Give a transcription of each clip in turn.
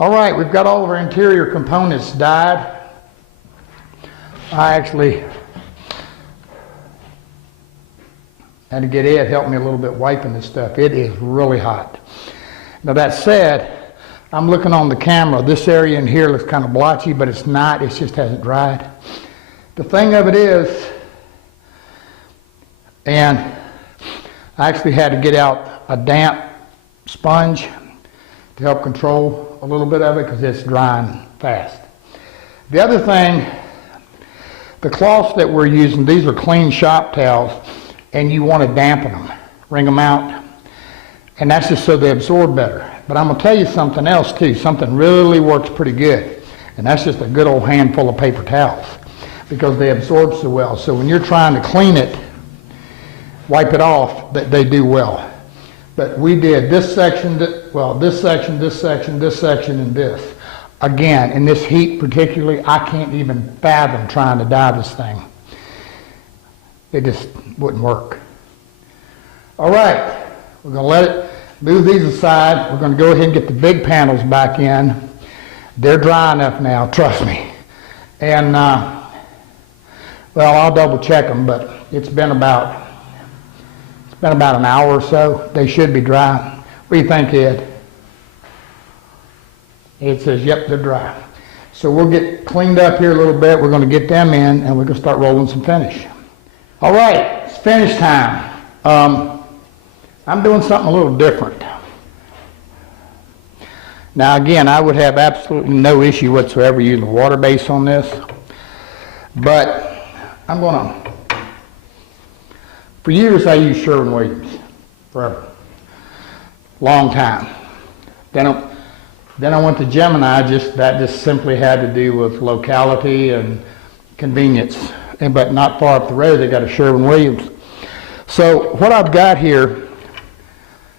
All right, we've got all of our interior components dyed. I actually had to get Ed help me a little bit wiping this stuff. It is really hot. Now that said, I'm looking on the camera. This area in here looks kind of blotchy, but it's not. It just hasn't dried. The thing of it is, and I actually had to get out a damp sponge to help control a little bit of it because it's drying fast. The other thing, the cloths that we're using, these are clean shop towels, and you want to dampen them, wring them out, and that's just so they absorb better. But I'm going to tell you something else too, something really works pretty good, and that's just a good old handful of paper towels because they absorb so well. So when you're trying to clean it, wipe it off, they do well. But we did this section, this section, this section, this section, and this. Again, in this heat particularly, I can't even fathom trying to dye this thing. It just wouldn't work. All right, we're going to let it move these aside. We're going to go ahead and get the big panels back in. They're dry enough now, trust me. And, well, I'll double check them, but it's been about an hour or so. They should be dry. What do you think, Ed? Ed says, yep, they're dry. So we'll get cleaned up here a little bit. We're going to get them in, and we're going to start rolling some finish. All right, it's finish time. I'm doing something a little different. Now, again, I would have absolutely no issue whatsoever using a water base on this, but I'm going to. For years, I used Sherwin-Williams, forever, long time. Then I went to Gemini. That just simply had to do with locality and convenience. But not far up the road, they got a Sherwin-Williams. So what I've got here,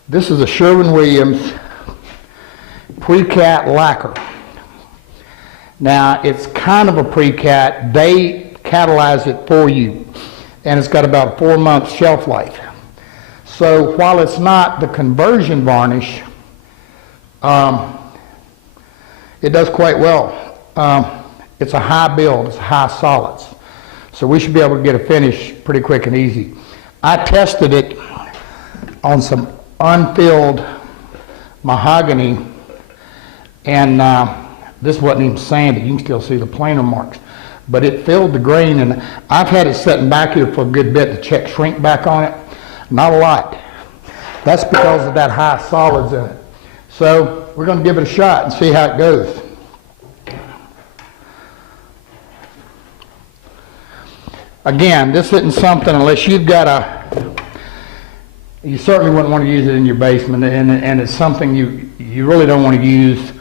this is a Sherwin-Williams pre-cat lacquer. Now, it's kind of a pre-cat. They catalyze it for you, and it's got about a 4-month shelf life. So while it's not the conversion varnish, it does quite well. It's a high build, it's high solids. So we should be able to get a finish pretty quick and easy. I tested it on some unfilled mahogany, and this wasn't even sandy. You can still see the planer marks. But it filled the grain, and I've had it sitting back here for a good bit to check shrink back on it. Not a lot. That's because of that high solids in it. So we're going to give it a shot and see how it goes. Again, this isn't something unless you've got you certainly wouldn't want to use it in your basement, and it's something you really don't want to use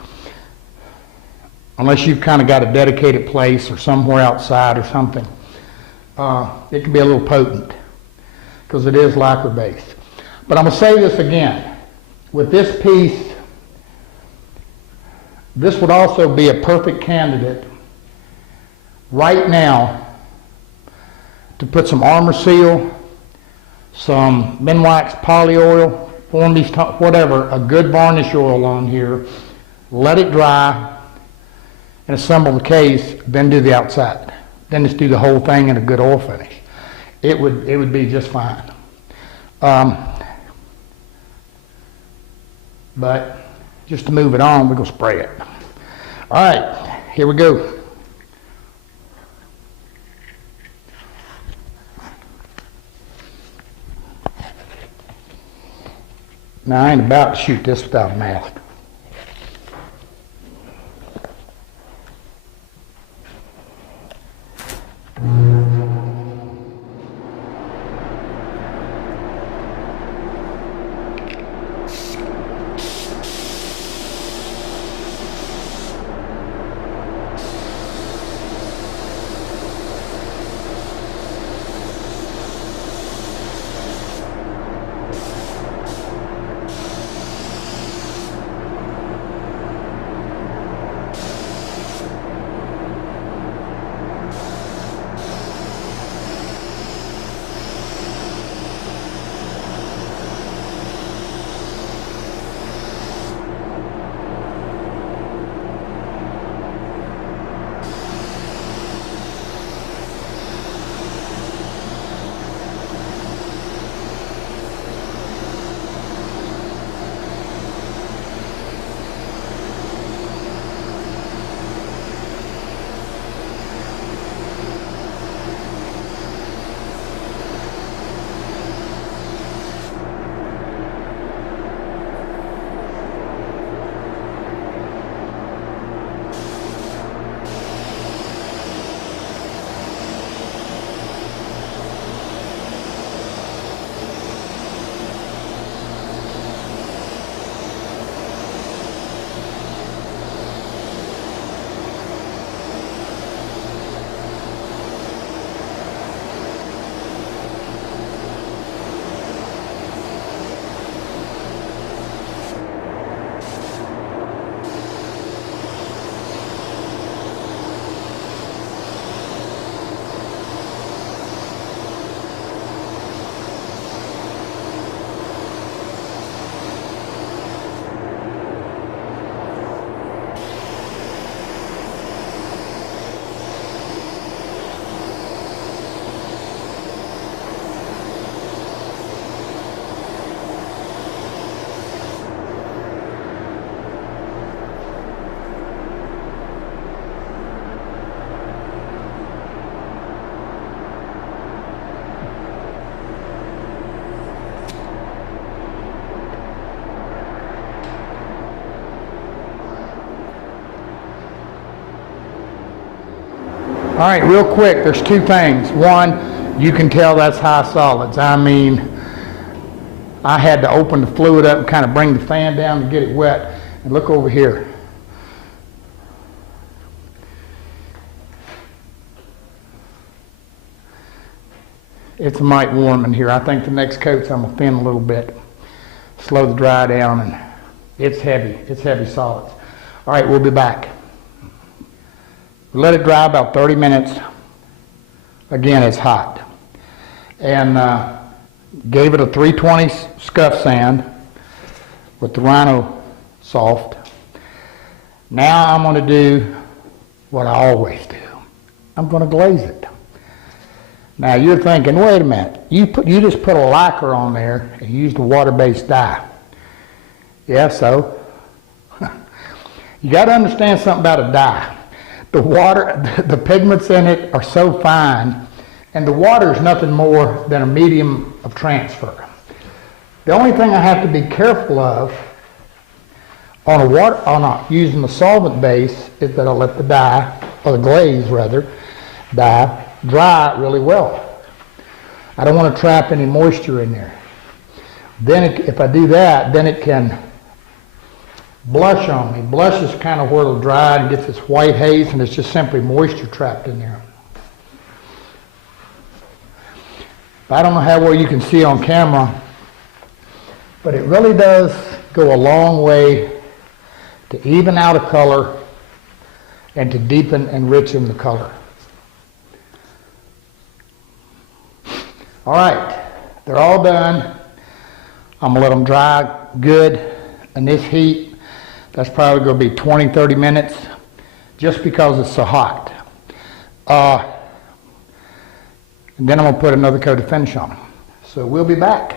unless you've kind of got a dedicated place or somewhere outside or something. It can be a little potent because it is lacquer based. But I'm going to say this again. With this piece, this would also be a perfect candidate right now to put some Armor Seal, some Minwax poly oil, whatever, a good varnish oil on here, let it dry, and assemble the case, then do the outside. Then just do the whole thing in a good oil finish. It would be just fine. But just to move it on, we're going to spray it. All right, here we go. Now, I ain't about to shoot this without a mask. All right, real quick, there's two things. One, you can tell that's high solids. I mean, I had to open the fluid up and kind of bring the fan down to get it wet. And look over here. It's a mite warm in here. I think the next coats I'm gonna thin a little bit, slow the dry down, and it's heavy. It's heavy solids. All right, we'll be back. We let it dry about 30 minutes. Again, it's hot. And gave it a 320 scuff sand with the Rhino Soft. Now I'm going to do what I always do. I'm going to glaze it. Now you're thinking, wait a minute, you just put a lacquer on there and used a water-based dye. Yeah, so you got to understand something about a dye. The water, the pigments in it are so fine, and the water is nothing more than a medium of transfer. The only thing I have to be careful of using the solvent base is that I let the dye, or the glaze rather, dry really well. I don't want to trap any moisture in there. Then if I do that, then it can blush on me. Blush is kind of where it'll dry and gets this white haze, and it's just simply moisture trapped in there. I don't know how well you can see on camera, but it really does go a long way to even out a color and to deepen and enrichen the color. All right, they're all done. I'm gonna let them dry good in this heat. That's probably going to be 20, 30 minutes just because it's so hot. And then I'm going to put another coat of finish on them. So we'll be back.